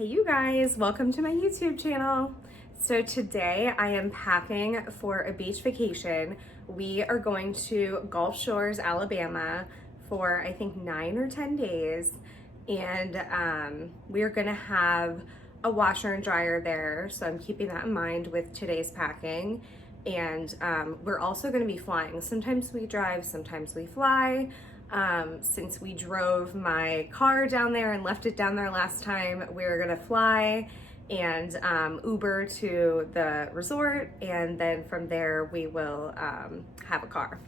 Hey you guys, welcome to my YouTube channel. So today I am packing for a beach vacation. We are going to Gulf Shores, Alabama for I think 9 or 10 days. And we are gonna have a washer and dryer there. So I'm keeping that in mind with today's packing. And we're also gonna be flying. Sometimes we drive, sometimes we fly. Since we drove my car down there and left it down there last time, we're gonna fly and Uber to the resort, and then from there we will have a car.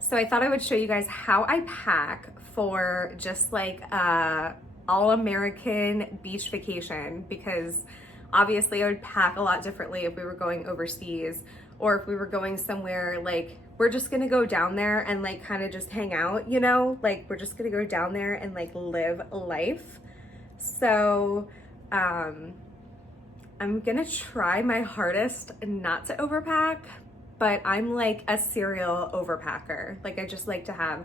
So I thought I would show you guys how I pack for just like a all-American beach vacation, because obviously I would pack a lot differently if we were going overseas or if we were going somewhere like we're just gonna go down there and like kind of just hang out, you know, like we're just gonna go down there and like live life. So I'm gonna try my hardest not to overpack, but I'm like a serial overpacker. Like I just like to have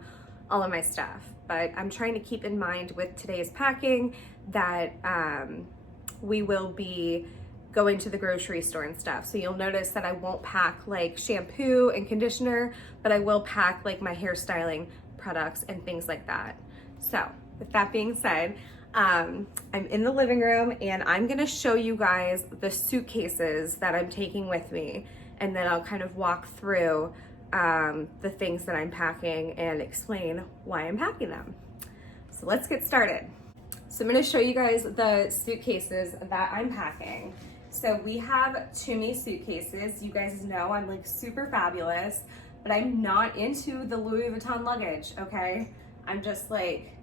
all of my stuff, but I'm trying to keep in mind with today's packing that we will be going to the grocery store and stuff. So you'll notice that I won't pack like shampoo and conditioner, but I will pack like my hairstyling products and things like that. So with that being said, I'm in the living room and I'm gonna show you guys the suitcases that I'm taking with me. And then I'll kind of walk through the things that I'm packing and explain why I'm packing them. So let's get started. So I'm gonna show you guys the suitcases that I'm packing. So we have Tumi Suitcases. You guys know I'm like super fabulous, but I'm not into the Louis Vuitton luggage, okay? I'm just like,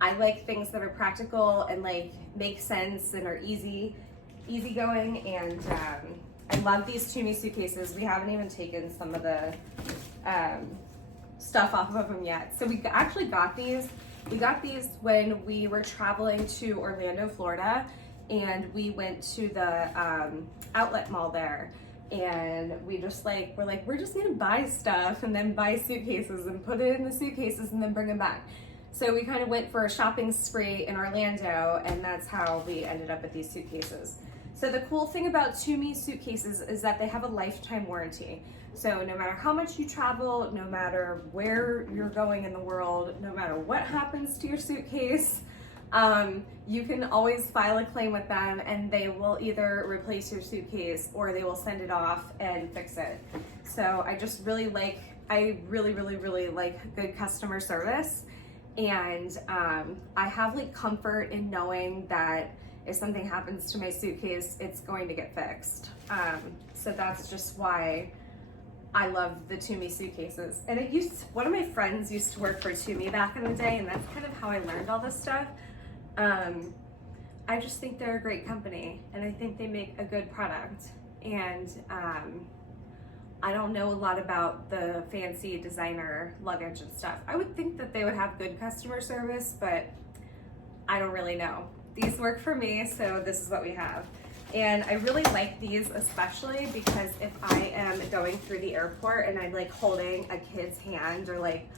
I like things that are practical and like make sense and are easygoing, and I love these Tumi suitcases. We haven't even taken some of the stuff off of them yet. So we actually got these. We got these when we were traveling to Orlando, Florida, and we went to the outlet mall there, and we're just gonna buy stuff and then buy suitcases and put it in the suitcases and then bring them back. So we kind of went for a shopping spree in Orlando, and that's how we ended up with these suitcases. So the cool thing about Tumi suitcases is that they have a lifetime warranty. So no matter how much you travel, no matter where you're going in the world, no matter what happens to your suitcase, you can always file a claim with them, and they will either replace your suitcase or they will send it off and fix it. So I just really like, I really like good customer service. And I have like comfort in knowing that if something happens to my suitcase, it's going to get fixed. So that's just why I love the Tumi suitcases. And one of my friends used to work for Tumi back in the day, and that's kind of how I learned all this stuff. I just think they're a great company, and I think they make a good product. And I don't know a lot about the fancy designer luggage and stuff. I would think that they would have good customer service, but I don't really know. These work for me, so this is what we have. And I really like these especially because if I am going through the airport and I'm like holding a kid's hand or like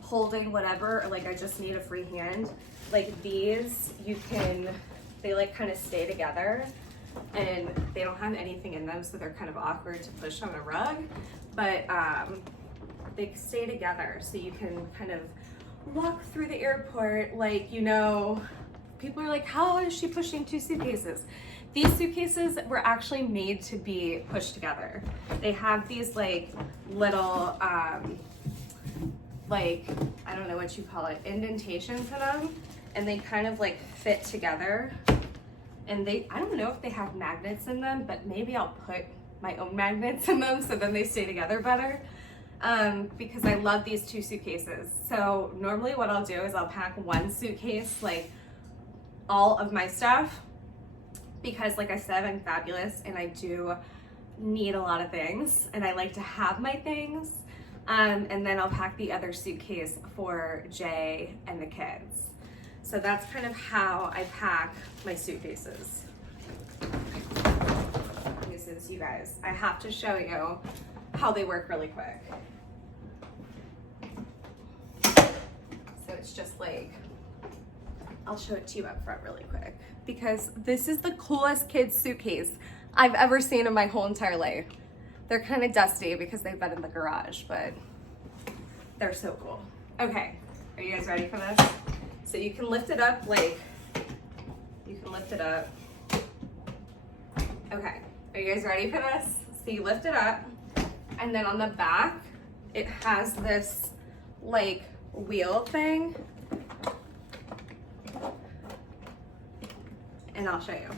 holding whatever, or like I just need a free hand, like these, they like kind of stay together, and they don't have anything in them, so they're kind of awkward to push on a rug, but they stay together, so you can kind of walk through the airport like, you know, people are like, how is she pushing 2 suitcases? These suitcases were actually made to be pushed together. They have these like little, like, I don't know what you call it, indentations in them, and they kind of like fit together. And I don't know if they have magnets in them, but maybe I'll put my own magnets in them so then they stay together better. Because I love these 2 suitcases. So normally what I'll do is I'll pack 1 suitcase, like all of my stuff, because like I said, I'm fabulous and I do need a lot of things and I like to have my things. And then I'll pack the other suitcase for Jay and the kids. So that's kind of how I pack my suitcases. You guys, I have to show you how they work really quick. So it's just like I'll show it to you up front really quick because this is the coolest kid's suitcase I've ever seen in my whole entire life. They're kind of dusty because they've been in the garage, but they're so cool. Okay, are you guys ready for this? So you can lift it up you can lift it up. Okay, are you guys ready for this? So you lift it up, and then on the back, it has this like wheel thing. And I'll show you.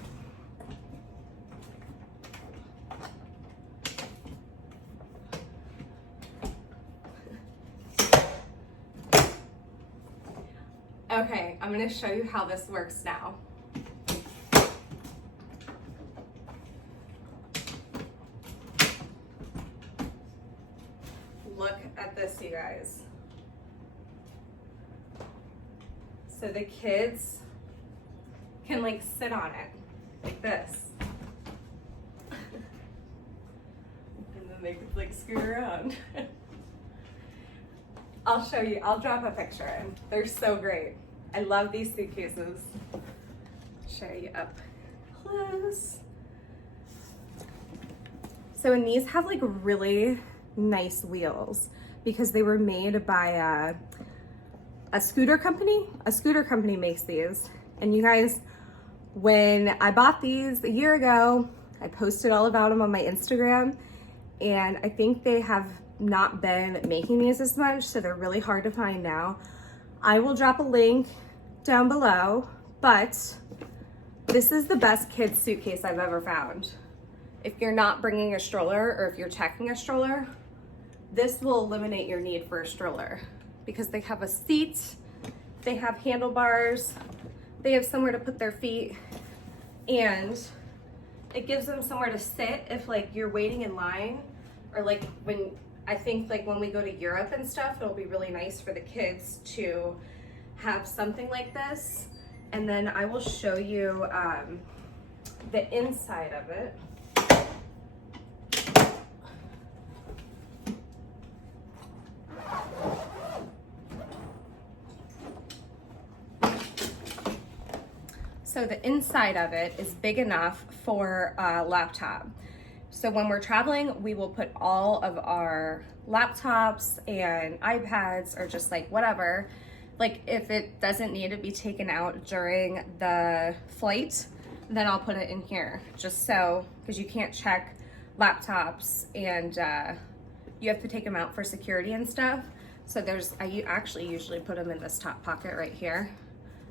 Okay, I'm gonna show you how this works now. Look at this, you guys. So the kids can like sit on it like this. And then they could like scoot around. I'll show you, I'll drop a picture in. They're so great. I love these suitcases. Show you up close. So, and these have like really nice wheels because they were made by a scooter company. A scooter company makes these. And you guys, when I bought these a year ago, I posted all about them on my Instagram, and I think they have not been making these as much, so they're really hard to find now. I will drop a link down below, but this is the best kid's suitcase I've ever found. If you're not bringing a stroller or if you're checking a stroller, this will eliminate your need for a stroller because they have a seat, they have handlebars, they have somewhere to put their feet, and it gives them somewhere to sit if like you're waiting in line, or like when I think like when we go to Europe and stuff, it'll be really nice for the kids to have something like this. And then I will show you the inside of it. So the inside of it is big enough for a laptop. So when we're traveling, we will put all of our laptops and iPads or just like whatever. Like if it doesn't need to be taken out during the flight, then I'll put it in here just so, because you can't check laptops and you have to take them out for security and stuff. So I actually usually put them in this top pocket right here.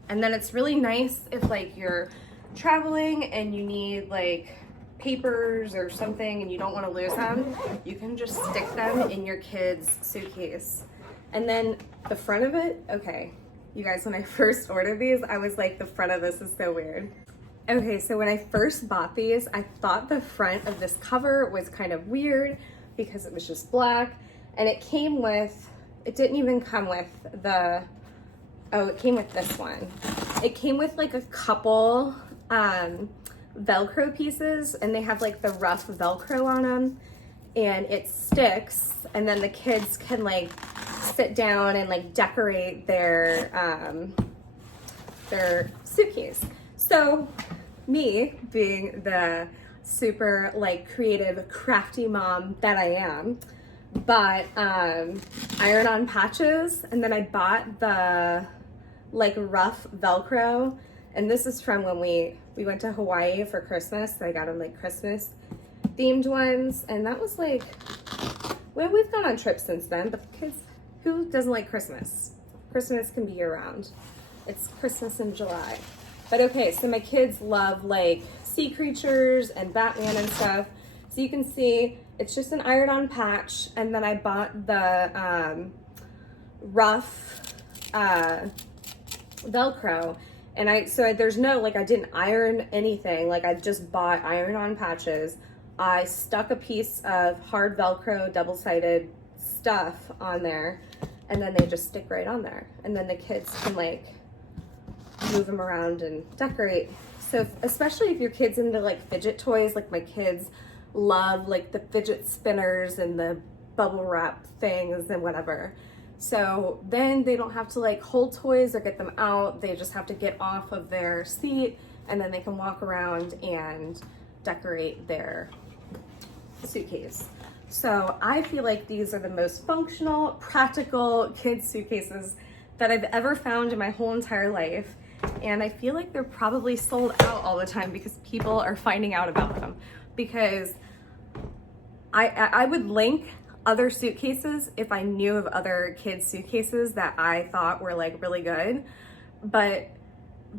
And then it's really nice if like you're traveling and you need like papers or something and you don't want to lose them, you can just stick them in your kid's suitcase. And then the front of it, okay, you guys, when I first ordered these, I was like, the front of this is so weird. Okay, so when I first bought these, I thought the front of this cover was kind of weird because it was just black, and it came with, it didn't even come with the, oh, it came with this one. It came with like a couple Velcro pieces, and they have like the rough Velcro on them, and it sticks, and then the kids can like sit down and like decorate their suitcase. So me, being the super like creative, crafty mom that I am, bought iron-on patches, and then I bought the like rough Velcro, and this is from when we went to Hawaii for Christmas. So I got them like Christmas themed ones, and that was like, well, we've gone on trips since then, but the kids, who doesn't like Christmas? Christmas can be year round. It's Christmas in July. But okay, so my kids love like sea creatures and Batman and stuff. So you can see it's just an iron-on patch, and then I bought the rough Velcro, and there's no, like, I didn't iron anything, like I just bought iron-on patches. I stuck a piece of hard Velcro double-sided stuff on there, and then they just stick right on there, and then the kids can like move them around and decorate. So especially if your kid's into like fidget toys, like my kids love like the fidget spinners and the bubble wrap things and whatever. So then they don't have to like hold toys or get them out. They just have to get off of their seat, and then they can walk around and decorate their suitcase. So I feel like these are the most functional, practical kids suitcases that I've ever found in my whole entire life. And I feel like they're probably sold out all the time because people are finding out about them. Because I would link other suitcases if I knew of other kids suitcases that I thought were like really good. But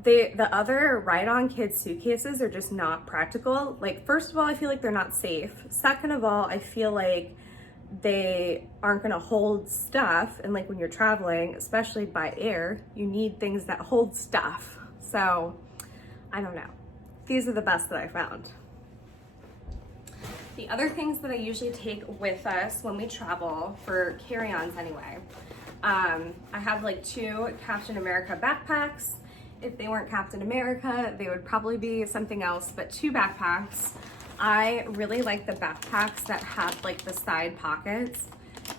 the other ride-on kids suitcases are just not practical. Like, first of all, I feel like they're not safe. Second of all, I feel like they aren't gonna hold stuff. And like when you're traveling, especially by air, you need things that hold stuff. So I don't know. These are the best that I found. The other things that I usually take with us when we travel, for carry-ons anyway, I have like 2 Captain America backpacks. If they weren't Captain America, they would probably be something else, but 2 backpacks. I really like the backpacks that have like the side pockets,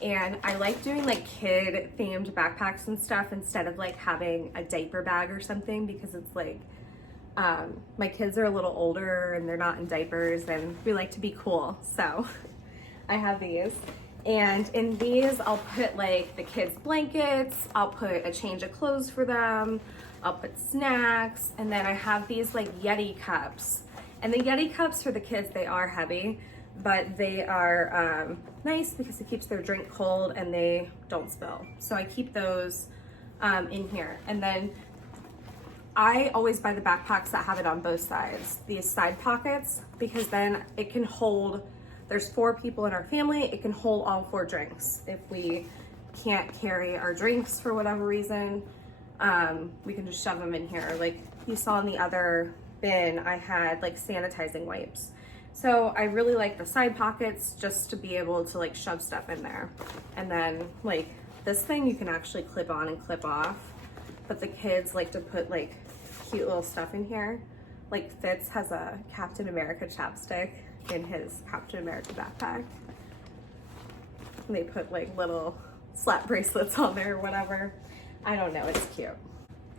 and I like doing like kid themed backpacks and stuff instead of like having a diaper bag or something, because it's like, my kids are a little older and they're not in diapers and we like to be cool. So I have these, and in these I'll put like the kids' blankets, I'll put a change of clothes for them, I'll put snacks, and then I have these like Yeti cups. And the Yeti cups for the kids, they are heavy, but they are nice because it keeps their drink cold and they don't spill. So I keep those in here. And then I always buy the backpacks that have it on both sides, these side pockets, because then it can hold, there's 4 people in our family, it can hold all 4 drinks. If we can't carry our drinks for whatever reason, we can just shove them in here. Like you saw in the other bin, I had like sanitizing wipes. So I really like the side pockets just to be able to like shove stuff in there. And then like this thing you can actually clip on and clip off, but the kids like to put like cute little stuff in here. Like Fitz has a Captain America chapstick in his Captain America backpack. And they put like little slap bracelets on there or whatever. I don't know, it's cute.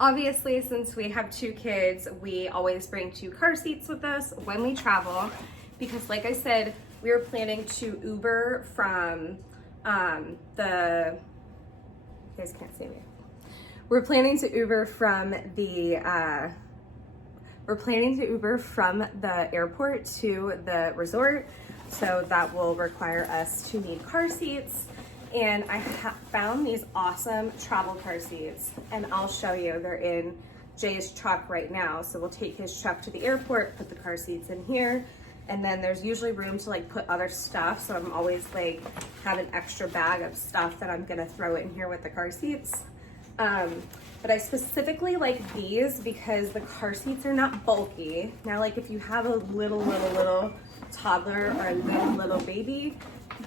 Obviously, since we have 2 kids, we always bring 2 car seats with us when we travel, because like I said, we were planning to Uber from you guys can't see me. We're planning to Uber from the airport to the resort, so that will require us to need car seats. And I found these awesome travel car seats, and I'll show you. They're in Jay's truck right now. So we'll take his truck to the airport, put the car seats in here, and then there's usually room to like put other stuff. So I'm always like have an extra bag of stuff that I'm gonna throw in here with the car seats. But I specifically like these because the car seats are not bulky. Now, like if you have a little toddler or a little baby,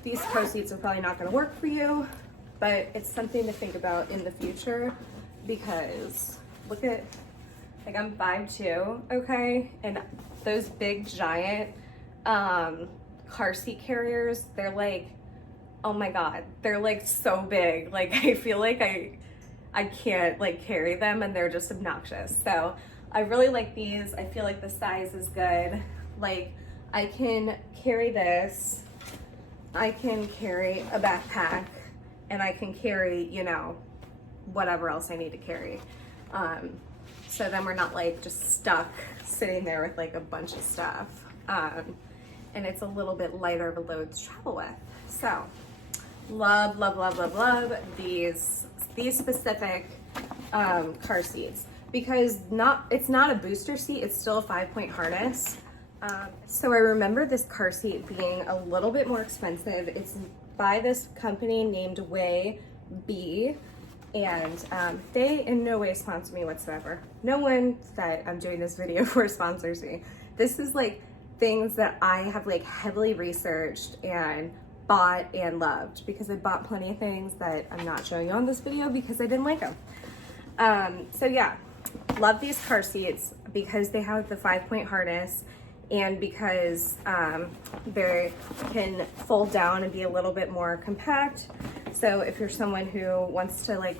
these car seats are probably not going to work for you, but it's something to think about in the future, because look at, like I'm 5'2", okay? And those big giant car seat carriers, they're like, oh my God, they're like so big. Like I feel like I can't like carry them, and they're just obnoxious. So I really like these. I feel like the size is good. Like I can carry this, I can carry a backpack, and I can carry, you know, whatever else I need to carry. So then we're not like just stuck sitting there with like a bunch of stuff. And it's a little bit lighter of a load to travel with. So love, love, love, love, love these specific car seats, because it's not a booster seat, it's still a 5-point harness. So I remember this car seat being a little bit more expensive. It's by this company named Way B, and they in no way sponsor me whatsoever. No one that I'm doing this video for sponsors me. This is like things that I have like heavily researched and bought and loved, because I bought plenty of things that I'm not showing you on this video because I didn't like them. So yeah, love these car seats because they have the 5-point harness, and because they can fold down and be a little bit more compact. So if you're someone who wants to like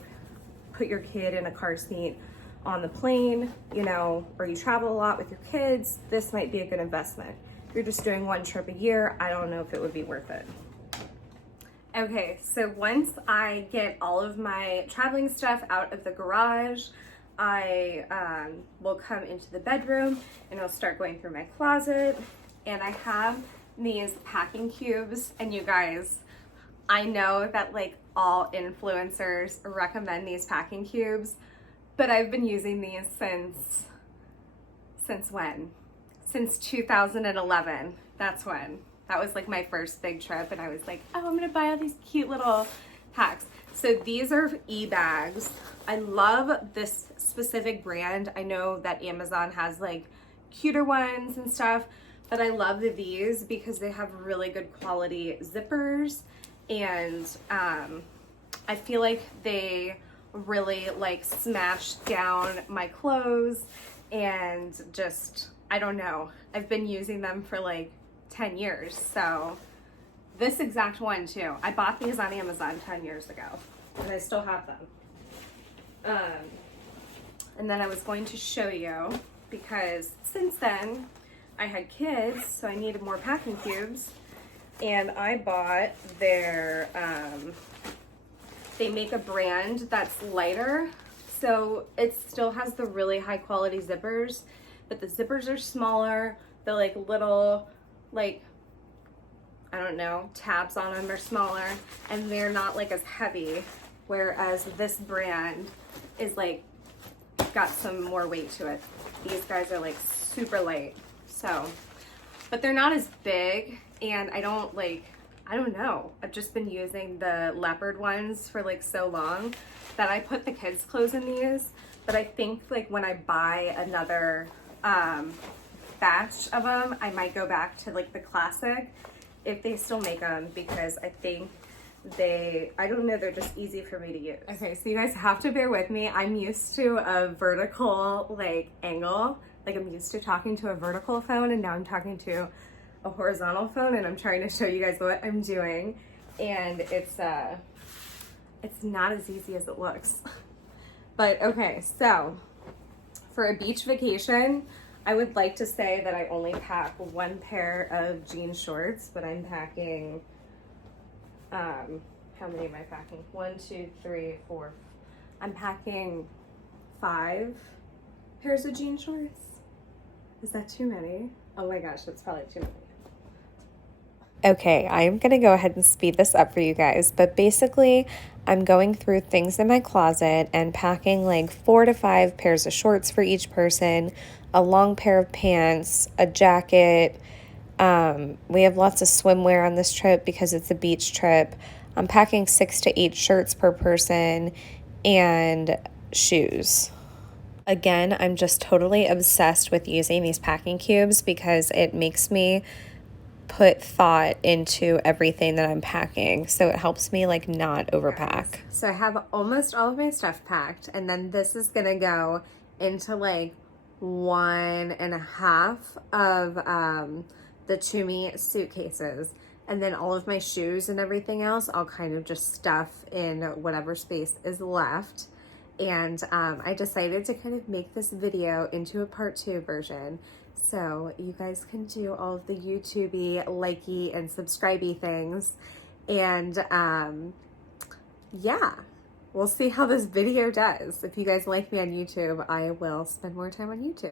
put your kid in a car seat on the plane, you know, or you travel a lot with your kids, this might be a good investment. If you're just doing one trip a year, I don't know if it would be worth it. Okay, so once I get all of my traveling stuff out of the garage, I will come into the bedroom and I'll start going through my closet, and I have these packing cubes. And you guys, I know that like all influencers recommend these packing cubes, but I've been using these since when? Since 2011. That's when. That was like my first big trip, and I was like, oh, I'm gonna buy all these cute little packs. So these are e-bags. I love this specific brand. I know that Amazon has like cuter ones and stuff, but I love these because they have really good quality zippers, and I feel like they really like smash down my clothes, and just, I don't know, I've been using them for like 10 years. So this exact one too, I bought these on Amazon 10 years ago and I still have them. And then I was going to show you, because since then I had kids, so I needed more packing cubes, and I bought their, they make a brand that's lighter, so it still has the really high quality zippers, but the zippers are smaller. The like little, like, I don't know, tabs on them are smaller, and they're not like as heavy, whereas this brand is like got some more weight to it. These guys are like super light. So, but they're not as big, and I don't know, I've just been using the leopard ones for like so long that I put the kids' clothes in these. But I think like when I buy another batch of them, I might go back to like the classic if they still make them, because I think I don't know, they're just easy for me to use. Okay, so you guys have to bear with me. I'm used to a vertical like angle. Like I'm used to talking to a vertical phone, and now I'm talking to a horizontal phone, and I'm trying to show you guys what I'm doing. And it's not as easy as it looks. But okay, so for a beach vacation, I would like to say that I only pack one pair of jean shorts, but I'm packing, how many am I packing? 1, 2, 3, 4. I'm packing 5 pairs of jean shorts. Is that too many? Oh my gosh, that's probably too many. Okay, I'm going to go ahead and speed this up for you guys, but basically I'm going through things in my closet and packing like 4 to 5 pairs of shorts for each person, a long pair of pants, a jacket. We have lots of swimwear on this trip because it's a beach trip. I'm packing 6 to 8 shirts per person and shoes. Again, I'm just totally obsessed with using these packing cubes because it makes me put thought into everything that I'm packing, so it helps me like not overpack. So I have almost all of my stuff packed, and then this is gonna go into like 1.5 of the Tumi Suitcases, and then all of my shoes and everything else I'll kind of just stuff in whatever space is left. And I decided to kind of make this video into a part 2 version, so you guys can do all of the YouTube-y, likey, and subscribe-y things. And yeah, we'll see how this video does. If you guys like me on YouTube, I will spend more time on YouTube.